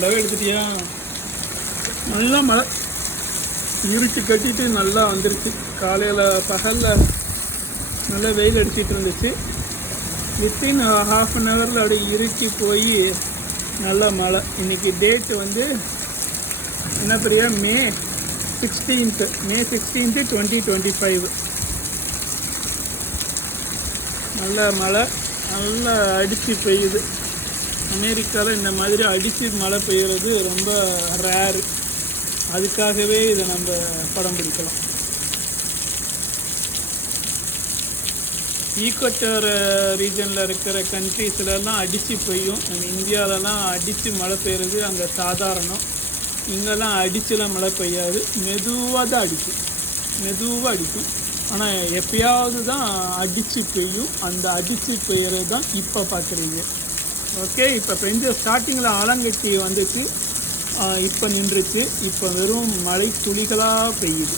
ஃபுல்லாகவே எடுத்துட்டியா? நல்லா மழை இருட்டு கட்டிட்டு நல்லா வந்துருச்சு. காலையில் பகலில் நல்லா வெயில் அடிச்சிட்டு இருந்துச்சு. வித்தின் ஹாஃப் அன் ஹவரில் அப்படியே இருட்டி போய் நல்ல மழை. இன்றைக்கி டேட்டு வந்து என்ன பெரிய மே 16th 2025. நல்ல மழை நல்லா அடித்து பெய்யுது. அமெரிக்காவில் இந்த மாதிரி அடித்து மழை பெய்கிறது ரொம்ப ரேரு. அதுக்காகவே இதை நம்ம படம் பிடிக்கலாம். ஈக்குவட்டர் ரீஜனில் இருக்கிற கண்ட்ரீஸ்லாம் அடித்து பெய்யும். நம்ம இந்தியாவிலலாம் அடித்து மழை பெய்யுறது அங்கே சாதாரணம். இங்கெல்லாம் அடிச்சுலாம் மழை பெய்யாது, மெதுவாக தான் அடிக்கும். ஆனால் எப்பயாவது தான் அடித்து பெய்யும். அந்த அடித்து பெய்யறது தான் இப்போ பார்க்குறீங்க. ஓகே, இப்போ பெஞ்ச ஸ்டார்டிங்கில் ஆலங்கட்டி வந்துச்சு, இப்போ நின்றுச்சு. இப்போ வெறும் மழை துளிகளாக பெய்யுது.